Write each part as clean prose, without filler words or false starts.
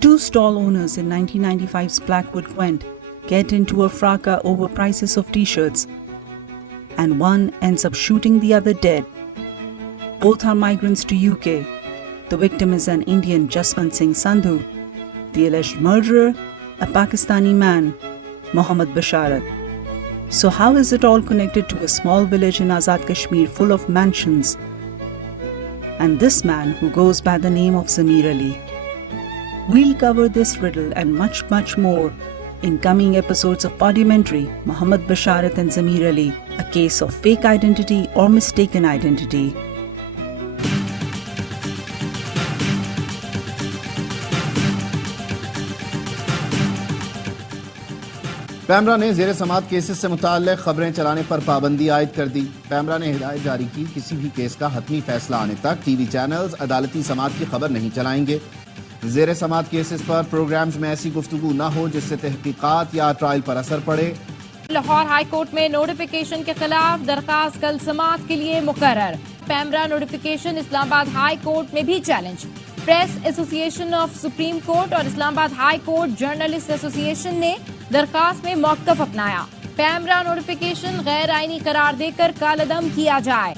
Two stall owners in 1995's Blackwood Gwent get into a fracas over prices of t-shirts, and one ends up shooting the other dead. Both are migrants to UK. The victim is an Indian, Jaswant Singh Sandhu. The alleged murderer, a Pakistani man, Mohammad Basharat. So how is it all connected to a small village in Azad Kashmir full of mansions? And this man who goes by the name of Zameer Ali. We'll cover this riddle and much more in coming episodes of Parliamentary Mohammad Basharat and Zameer Ali, a case of fake identity or mistaken identity. PEMRA ने ज़ेर समात cases से मुताल्लिक़ खबरें चलाने पर पाबंदी आयद कर दी। पैमरा ने हिदायत जारी की, किसी भी केस का हतमी फैसला आने तक टीवी चैनल्स अदालती समात की खबर नहीं चलाएंगे। ज़ेर समात केसेस पर प्रोग्राम्स में ऐसी गुफ्तगू न हो जिससे तहकीकात या ट्रायल पर असर पड़े। लाहौर हाई कोर्ट में नोटिफिकेशन के खिलाफ दरखास्त कल समात के लिए मुकर्रर। PEMRA notification Islamabad high court में भी challenge. Press association of supreme court और Islamabad high court journalist association ने दरखास्त में मौक़िफ़ अपनाया। पैमरा नोटिफिकेशन गैर आईनी करार देकर कालअदम किया जाए।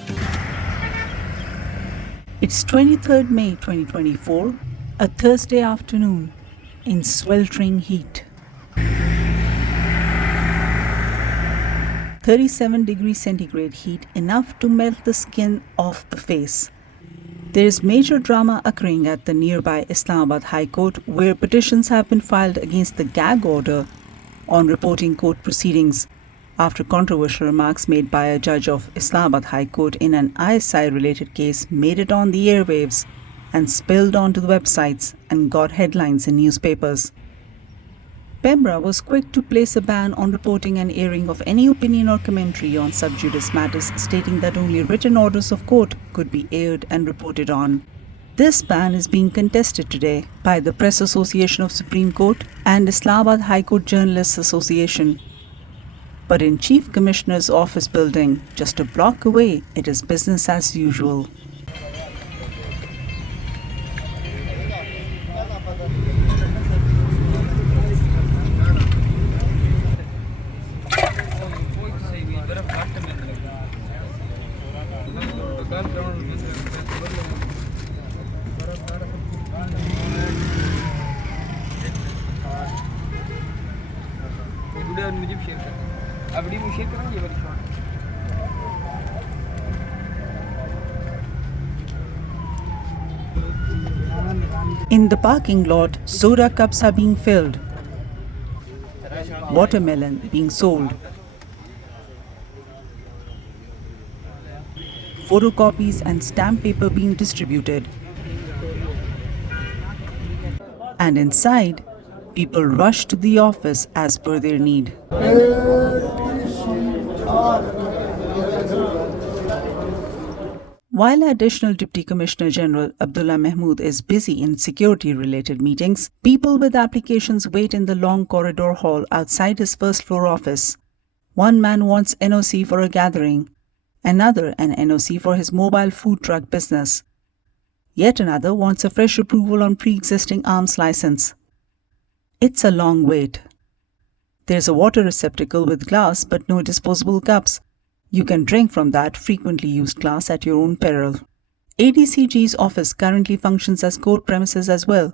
It's 23rd May 2024, a Thursday afternoon in sweltering heat. 37 degrees centigrade heat, enough to melt the skin off the face. There is major drama occurring at the nearby Islamabad High Court, where petitions have been filed against the gag order on reporting court proceedings after controversial remarks made by a judge of Islamabad High Court in an ISI-related case made it on the airwaves and spilled onto the websites and got headlines in newspapers. PEMRA was quick to place a ban on reporting and airing of any opinion or commentary on sub judice matters, stating that only written orders of court could be aired and reported on. This ban is being contested today by the Press Association of Supreme Court and Islamabad High Court Journalists Association. But in Chief Commissioner's office building, just a block away, it is business as usual. In the parking lot, soda cups are being filled, watermelon being sold, photocopies and stamp paper being distributed. And inside, people rush to the office as per their need. While Additional Deputy Commissioner General Abdullah Mahmood is busy in security-related meetings, people with applications wait in the long corridor hall outside his first-floor office. One man wants NOC for a gathering, another an NOC for his mobile food truck business. Yet another wants a fresh approval on pre-existing arms license. It's a long wait. There's a water receptacle with glass but no disposable cups. You can drink from that frequently used glass at your own peril. ADCG's office currently functions as court premises as well,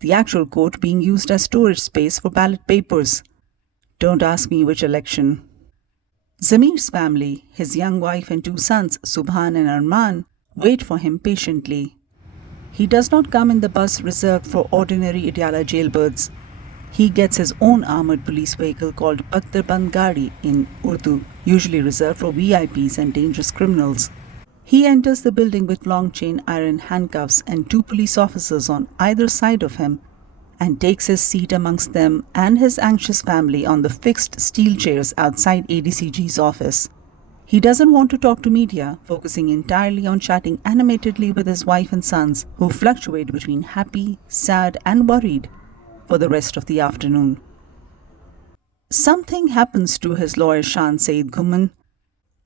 the actual court being used as storage space for ballot papers. Don't ask me which election. Zameer's family, his young wife and two sons, Subhan and Arman, wait for him patiently. He does not come in the bus reserved for ordinary Idyala jailbirds. He gets his own armoured police vehicle called Bakhtarband Gadi in Urdu, usually reserved for VIPs and dangerous criminals. He enters the building with long chain iron handcuffs and two police officers on either side of him and takes his seat amongst them and his anxious family on the fixed steel chairs outside ADCG's office. He doesn't want to talk to media, focusing entirely on chatting animatedly with his wife and sons, who fluctuate between happy, sad and worried for the rest of the afternoon. Something happens to his lawyer Shan Saeed Ghumman,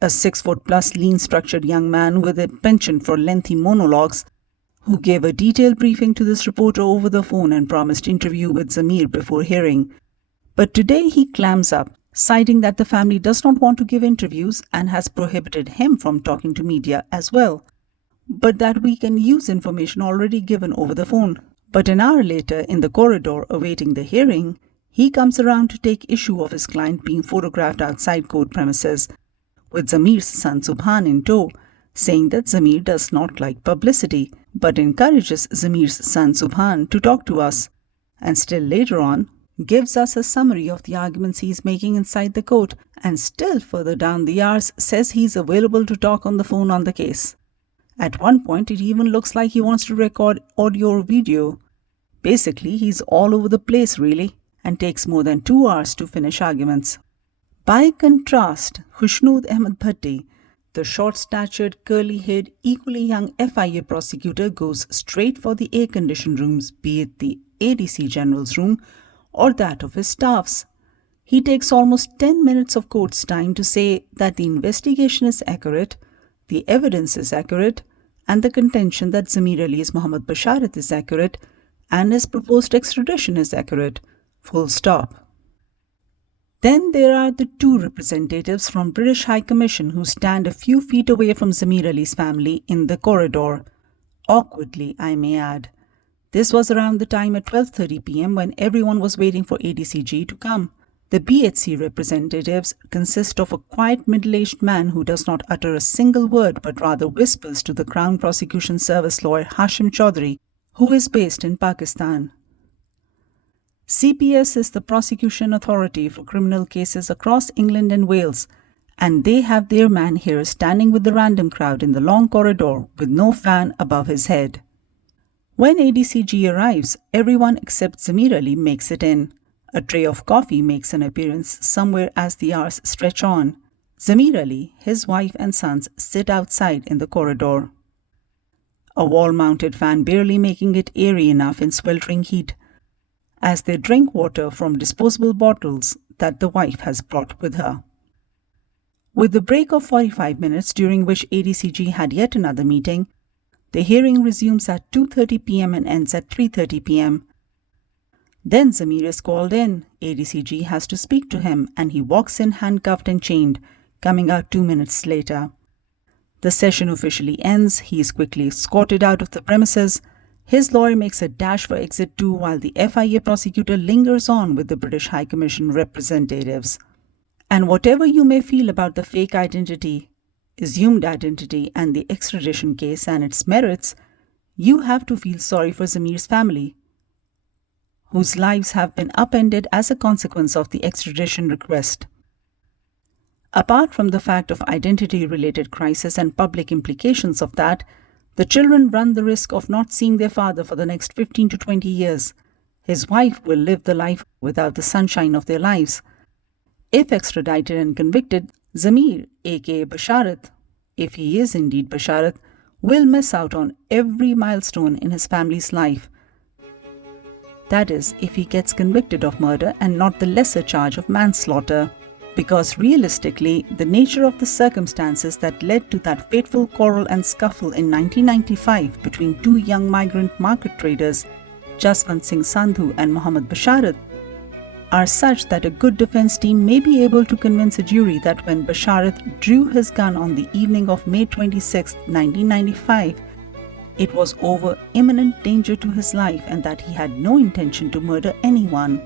a 6-foot-plus lean-structured young man with a penchant for lengthy monologues, who gave a detailed briefing to this reporter over the phone and promised interview with Zameer before hearing. But today he clams up, citing that the family does not want to give interviews and has prohibited him from talking to media as well, but that we can use information already given over the phone. But an hour later, in the corridor awaiting the hearing, he comes around to take issue of his client being photographed outside court premises, with Zameer's son Subhan in tow, saying that Zameer does not like publicity, but encourages Zameer's son Subhan to talk to us, and still later on, gives us a summary of the arguments he's making inside the court, and still further down the hours says he's available to talk on the phone on the case. At one point, it even looks like he wants to record audio or video. Basically, he's all over the place really, and takes more than 2 hours to finish arguments. By contrast, Khushnood Ahmed Bhatti, the short-statured, curly-haired, equally young FIA prosecutor, goes straight for the air-conditioned rooms, be it the ADC General's room or that of his staffs. He takes almost 10 minutes of court's time to say that the investigation is accurate, the evidence is accurate, and the contention that Zameer Ali's Mohammed Basharat is accurate, and his proposed extradition is accurate. Full stop. Then there are the 2 representatives from British High Commission who stand a few feet away from Zameer Ali's family in the corridor. Awkwardly, I may add. This was around the time at 12:30 p.m. when everyone was waiting for ADCG to come. The BHC representatives consist of a quiet middle-aged man who does not utter a single word but rather whispers to the Crown Prosecution Service lawyer Hashim Chaudhry, who is based in Pakistan. CPS is the prosecution authority for criminal cases across England and Wales, and they have their man here standing with the random crowd in the long corridor with no fan above his head. When ADCG arrives, everyone except Zameer Ali makes it in. A tray of coffee makes an appearance somewhere as the hours stretch on. Zameer Ali, his wife and sons sit outside in the corridor. A wall-mounted fan barely making it airy enough in sweltering heat, as they drink water from disposable bottles that the wife has brought with her. With the break of 45 minutes during which ADCG had yet another meeting, the hearing resumes at 2:30 p.m. and ends at 3:30 p.m. Then Zameer is called in. ADCG has to speak to him, and he walks in handcuffed and chained, coming out 2 minutes later. The session officially ends. He is quickly escorted out of the premises. His lawyer makes a dash for exit 2 while the FIA prosecutor lingers on with the British High Commission representatives. And whatever you may feel about the fake identity, assumed identity, and the extradition case and its merits, you have to feel sorry for Zameer's family, whose lives have been upended as a consequence of the extradition request. Apart from the fact of identity-related crisis and public implications of that, the children run the risk of not seeing their father for the next 15 to 20 years. His wife will live the life without the sunshine of their lives. If extradited and convicted, Zameer, aka Basharat, if he is indeed Basharat, will miss out on every milestone in his family's life. That is, if he gets convicted of murder and not the lesser charge of manslaughter. Because realistically, the nature of the circumstances that led to that fateful quarrel and scuffle in 1995 between 2 young migrant market traders, Jaswant Singh Sandhu and Mohammed Basharat, are such that a good defense team may be able to convince a jury that when Basharat drew his gun on the evening of May 26, 1995, it was over imminent danger to his life and that he had no intention to murder anyone.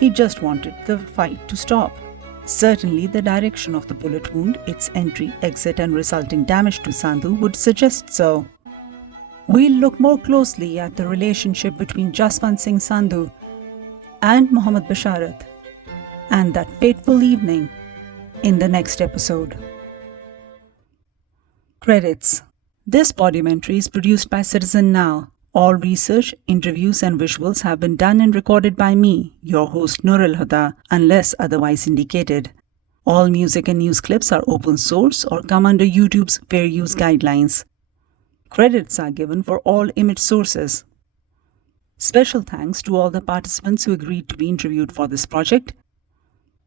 He just wanted the fight to stop. Certainly, the direction of the bullet wound, its entry, exit, and resulting damage to Sandhu would suggest so. We'll look more closely at the relationship between Jaswant Singh Sandhu and Mohammed Basharat and that fateful evening in the next episode. Credits. This podumentary is produced by Citizen Now. All research, interviews and visuals have been done and recorded by me, your host Nur al-Huda, unless otherwise indicated. All music and news clips are open source or come under YouTube's fair use guidelines. Credits are given for all image sources. Special thanks to all the participants who agreed to be interviewed for this project.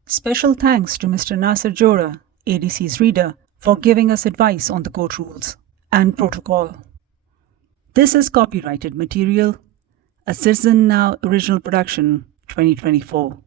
Special thanks to Mr. Nasser Jora, ADC's reader, for giving us advice on the court rules and protocol. This is copyrighted material, a Citizen Now original production, 2024.